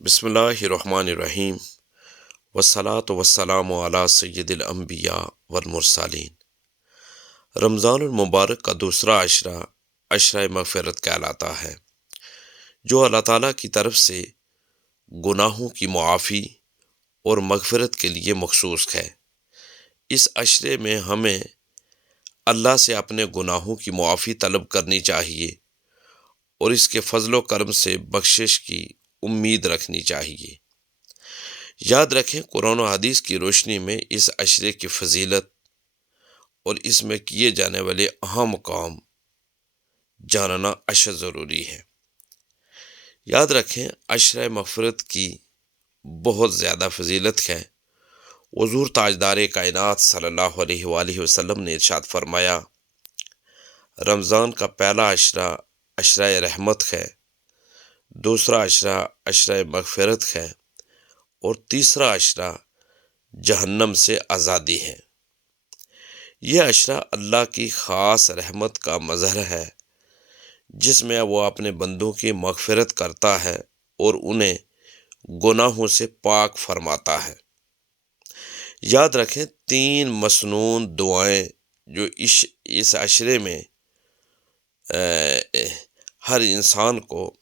بسم اللہ الرحمن الرحیم والصلاة والسلام علی سید الانبیاء والمرسلین۔ رمضان المبارک کا دوسرا عشرہ عشرہ مغفرت کہلاتا ہے، جو اللہ تعالیٰ کی طرف سے گناہوں کی معافی اور مغفرت کے لیے مخصوص ہے۔ اس عشرے میں ہمیں اللہ سے اپنے گناہوں کی معافی طلب کرنی چاہیے اور اس کے فضل و کرم سے بخشش کی امید رکھنی چاہیے۔ یاد رکھیں، قرآن و حدیث کی روشنی میں اس عشرے کی فضیلت اور اس میں کیے جانے والے اہم کام جاننا اشد ضروری ہے۔ یاد رکھیں، عشرہ مغفرت کی بہت زیادہ فضیلت ہے۔ حضور تاجدار کائنات صلی اللہ علیہ وآلہ وسلم نے ارشاد فرمایا، رمضان کا پہلا عشرہ عشرہ رحمت ہے، دوسرا عشرہ عشرہ مغفرت ہے اور تیسرا عشرہ جہنم سے آزادی ہے۔ یہ عشرہ اللہ کی خاص رحمت کا مظہر ہے، جس میں وہ اپنے بندوں کی مغفرت کرتا ہے اور انہیں گناہوں سے پاک فرماتا ہے۔ یاد رکھیں، 3 مسنون دعائیں جو اس عشرے میں ہر انسان کو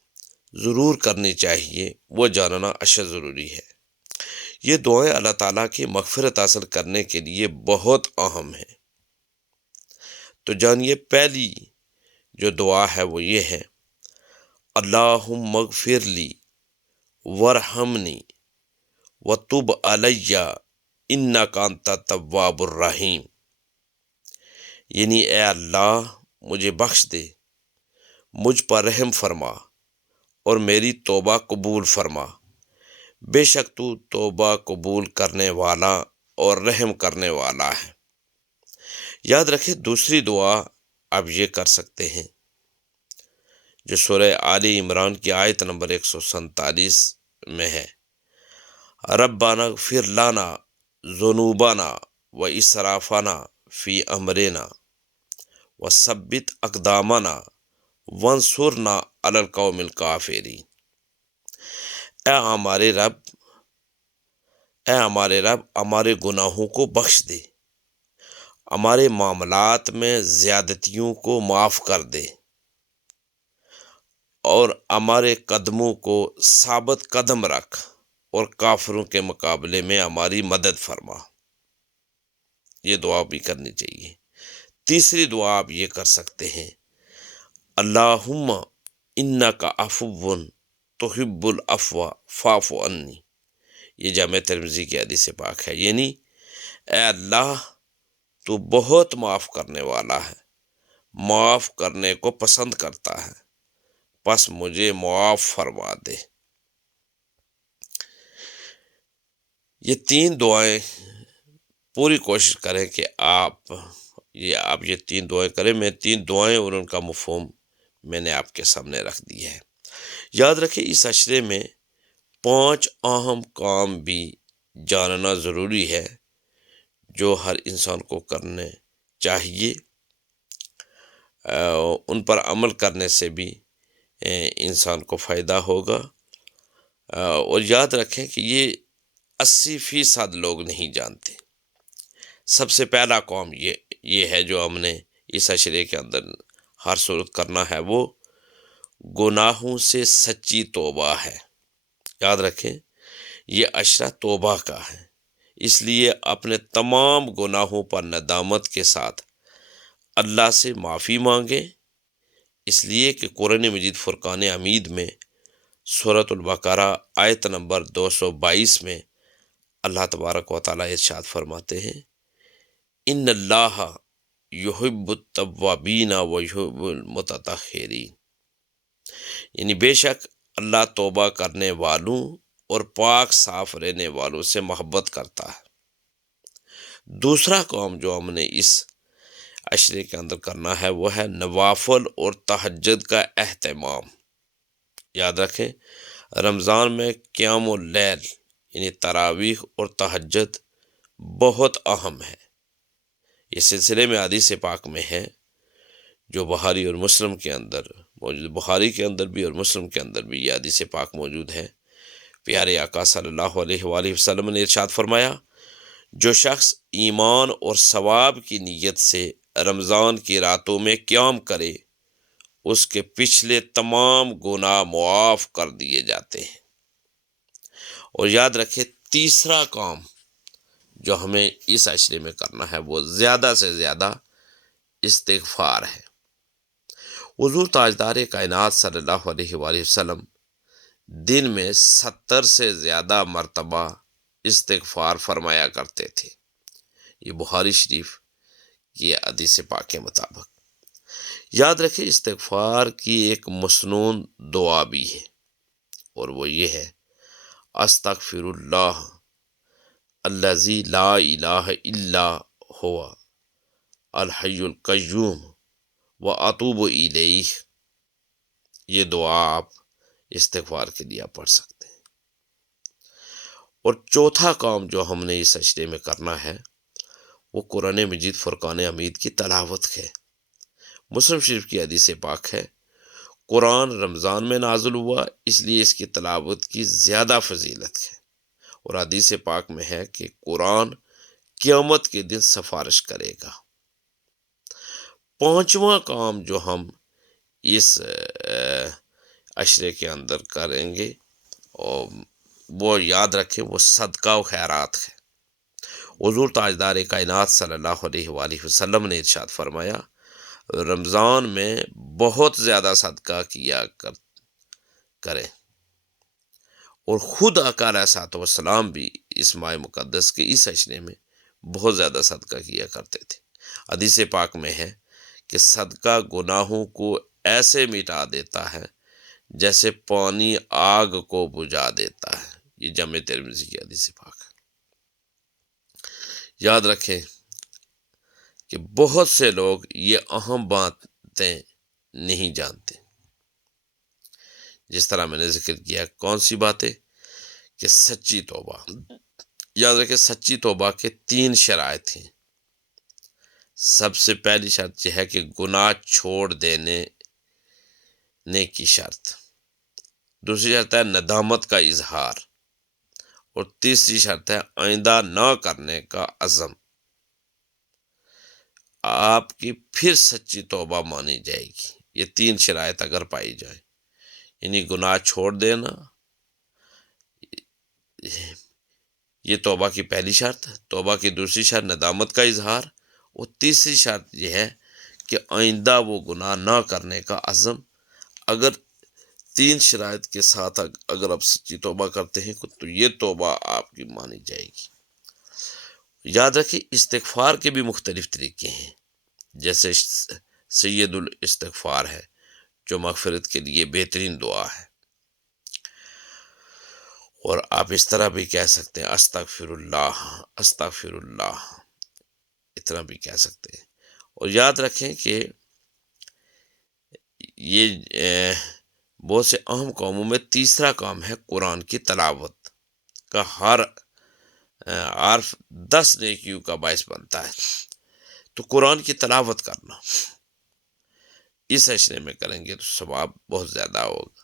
ضرور کرنی چاہیے، وہ جاننا اشد ضروری ہے۔ یہ دعائیں اللہ تعالیٰ کی مغفرت حاصل کرنے کے لیے بہت اہم ہیں۔ تو جانیے، پہلی جو دعا ہے وہ یہ ہے، اللہم اغفر لی ورحمنی وتب علی انک انت التواب الرحیم۔ یعنی اے اللہ، مجھے بخش دے، مجھ پر رحم فرما اور میری توبہ قبول فرما، بے شک تو توبہ قبول کرنے والا اور رحم کرنے والا ہے۔ یاد رکھیں، دوسری دعا آپ یہ کر سکتے ہیں جو سورہ آل عمران کی آیت نمبر 147 میں ہے، ربنا اغفر لنا ذنوبنا و اسرافنا فی امرنا وثبت اقدامنا وانصرنا علی القوم الکافرین۔ اے ہمارے رب، ہمارے گناہوں کو بخش دے، ہمارے معاملات میں زیادتیوں کو معاف کر دے اور ہمارے قدموں کو ثابت قدم رکھ اور کافروں کے مقابلے میں ہماری مدد فرما۔ یہ دعا بھی کرنی چاہیے۔ تیسری دعا آپ یہ کر سکتے ہیں، اللہم انک عفو تحب العفو فاعف عنی۔ یہ جامع ترمذی کی حدیث پاک ہے، یعنی اے اللہ، تو بہت معاف کرنے والا ہے، معاف کرنے کو پسند کرتا ہے، پس مجھے معاف فرما دے۔ یہ 3 دعائیں پوری کوشش کریں کہ آپ یہ 3 دعائیں کریں۔ میں 3 دعائیں اور ان کا مفہوم میں نے آپ کے سامنے رکھ دی ہے۔ یاد رکھیں، اس عشرے میں 5 اہم کام بھی جاننا ضروری ہے جو ہر انسان کو کرنے چاہیے۔ ان پر عمل کرنے سے بھی انسان کو فائدہ ہوگا۔ اور یاد رکھیں کہ یہ 80% لوگ نہیں جانتے۔ سب سے پہلا کام یہ ہے جو ہم نے اس عشرے کے اندر ہر صورت کرنا ہے، وہ گناہوں سے سچی توبہ ہے۔ یاد رکھیں، یہ عشرہ توبہ کا ہے، اس لیے اپنے تمام گناہوں پر ندامت کے ساتھ اللہ سے معافی مانگیں، اس لیے کہ قرآن مجید فرقان حمید میں سورۃ البقرہ آیت نمبر 222 میں اللہ تبارک و تعالیٰ ارشاد فرماتے ہیں، ان اللہ یحب التوابین و یحب المتطہرین۔ یعنی بے شک اللہ توبہ کرنے والوں اور پاک صاف رہنے والوں سے محبت کرتا ہے۔ دوسرا کام جو ہم نے اس عشرے کے اندر کرنا ہے وہ ہے نوافل اور تہجد کا اہتمام۔ یاد رکھیں، رمضان میں قیام اللیل یعنی تراویح اور تہجد بہت اہم ہے۔ اس سلسلے میں حدیث پاک میں ہے جو بخاری اور مسلم کے اندر موجود، بخاری کے اندر بھی اور مسلم کے اندر بھی یہ حدیث پاک موجود ہے۔ پیارے آقا صلی اللہ علیہ وآلہ وسلم نے ارشاد فرمایا، جو شخص ایمان اور ثواب کی نیت سے رمضان کی راتوں میں قیام کرے اس کے پچھلے تمام گناہ معاف کر دیے جاتے ہیں۔ اور یاد رکھے تیسرا کام جو ہمیں اس عشرے میں کرنا ہے وہ زیادہ سے زیادہ استغفار ہے۔ حضور تاجدار کائنات صلی اللہ علیہ وآلہ وسلم دن میں 70 سے زیادہ مرتبہ استغفار فرمایا کرتے تھے۔ یہ بخاری شریف کی حدیث پاک کے مطابق۔ یاد رکھیں استغفار کی ایک مسنون دعا بھی ہے، اور وہ یہ ہے، استغفر اللہ الذی لا الہ الا هو الحی القیوم واتوب الیہ۔ یہ دعا آپ استغفار کے لیے پڑھ سکتے ہیں۔ اور چوتھا کام جو ہم نے اس عشرے میں کرنا ہے وہ قرآن مجید فرقان حمید کی تلاوت ہے۔ مسلم شریف کی حدیث پاک ہے، قرآن رمضان میں نازل ہوا اس لیے اس کی تلاوت کی زیادہ فضیلت ہے، اور حدیث پاک میں ہے کہ قرآن قیامت کے دن سفارش کرے گا۔ پانچواں کام جو ہم اس عشرے کے اندر کریں گے اور وہ یاد رکھیں وہ صدقہ و خیرات ہے۔ حضور تاجدار کائنات صلی اللہ علیہ وآلہ وسلم نے ارشاد فرمایا، رمضان میں بہت زیادہ صدقہ کیا کریں، اور خود آقا علیہ الصلوۃ والسلام بھی اس ماہ مقدس کے اس عشرے میں بہت زیادہ صدقہ کیا کرتے تھے۔ حدیث پاک میں ہے کہ صدقہ گناہوں کو ایسے مٹا دیتا ہے جیسے پانی آگ کو بجھا دیتا ہے۔ یہ جامع ترمذی کی حدیث پاک ہے۔ یاد رکھیں کہ بہت سے لوگ یہ اہم باتیں نہیں جانتے، جس طرح میں نے ذکر کیا کون سی باتیں، کہ سچی توبہ۔ یاد رکھیں سچی توبہ کے 3 شرائط ہیں۔ سب سے پہلی شرط یہ ہے کہ گناہ چھوڑ دینے کی شرط، دوسری شرط ہے ندامت کا اظہار، اور تیسری شرط ہے آئندہ نہ کرنے کا عزم۔ آپ کی پھر سچی توبہ مانی جائے گی۔ یہ 3 شرائط اگر پائی جائے، یعنی گناہ چھوڑ دینا، یہ توبہ کی پہلی شرط، توبہ کی دوسری شرط ندامت کا اظہار، اور تیسری شرط یہ ہے کہ آئندہ وہ گناہ نہ کرنے کا عزم۔ اگر 3 شرائط کے ساتھ اگر آپ سچی توبہ کرتے ہیں تو یہ توبہ آپ کی مانی جائے گی۔ یاد رکھیں استغفار کے بھی مختلف طریقے ہیں، جیسے سید الاستغفار ہے جو مغفرت کے لیے بہترین دعا ہے، اور آپ اس طرح بھی کہہ سکتے ہیں استغفر اللہ استغفر اللہ، اتنا بھی کہہ سکتے ہیں۔ اور یاد رکھیں کہ یہ بہت سے اہم کاموں میں تیسرا کام ہے قرآن کی تلاوت کا، ہر حرف 10 نیکیوں کا باعث بنتا ہے، تو قرآن کی تلاوت کرنا اس عشرے میں کریں گے تو ثواب بہت زیادہ ہوگا۔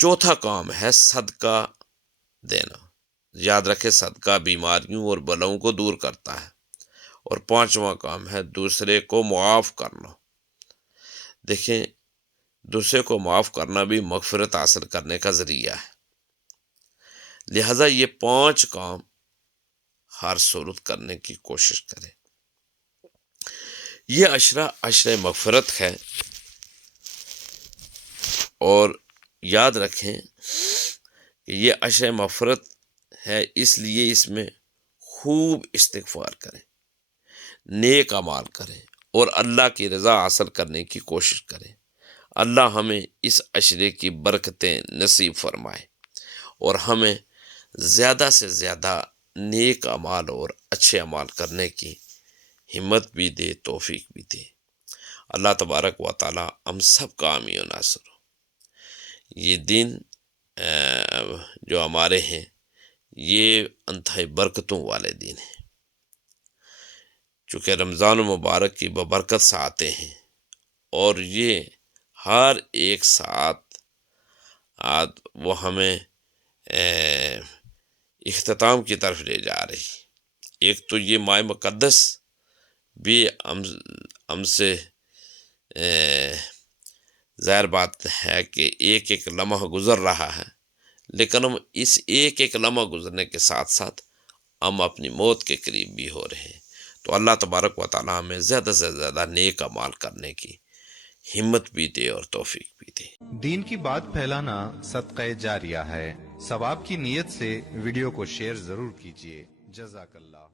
چوتھا کام ہے صدقہ دینا۔ یاد رکھے صدقہ بیماریوں اور بلاؤں کو دور کرتا ہے۔ اور 5واں کام ہے دوسرے کو معاف کرنا۔ دیکھیں دوسرے کو معاف کرنا بھی مغفرت حاصل کرنے کا ذریعہ ہے، لہذا یہ 5 کام ہر صورت کرنے کی کوشش کریں۔ یہ عشرہ مغفرت ہے، اور یاد رکھیں کہ یہ عشرہ مغفرت ہے اس لیے اس میں خوب استغفار کریں، نیک اعمال کریں، اور اللہ کی رضا حاصل کرنے کی کوشش کریں۔ اللہ ہمیں اس عشرے کی برکتیں نصیب فرمائے، اور ہمیں زیادہ سے زیادہ نیک اعمال اور اچھے اعمال کرنے کی ہمت بھی دے، توفیق بھی دے۔ اللہ تبارک و تعالی ہم سب کا حامی و ناصر ہو۔ یہ دن جو ہمارے ہیں یہ انتہائی برکتوں والے دن ہیں، چونکہ رمضان المبارک کی ببرکت ساعتیں ہیں، اور یہ ہر ایک ساتھ وہ ہمیں اختتام کی طرف لے جا رہی۔ ایک تو یہ ماہ مقدس بھی ہم سے ظاہر بات ہے کہ ایک ایک لمحہ گزر رہا ہے، لیکن ہم اس ایک ایک لمحہ گزرنے کے ساتھ ساتھ ہم اپنی موت کے قریب بھی ہو رہے ہیں۔ تو اللہ تبارک و تعالیٰ ہمیں زیادہ سے زیادہ نیک اعمال کرنے کی ہمت بھی دے اور توفیق بھی دے۔ دین کی بات پھیلانا صدقہ جاریہ ہے، ثواب کی نیت سے ویڈیو کو شیئر ضرور کیجیے۔ جزاک اللہ۔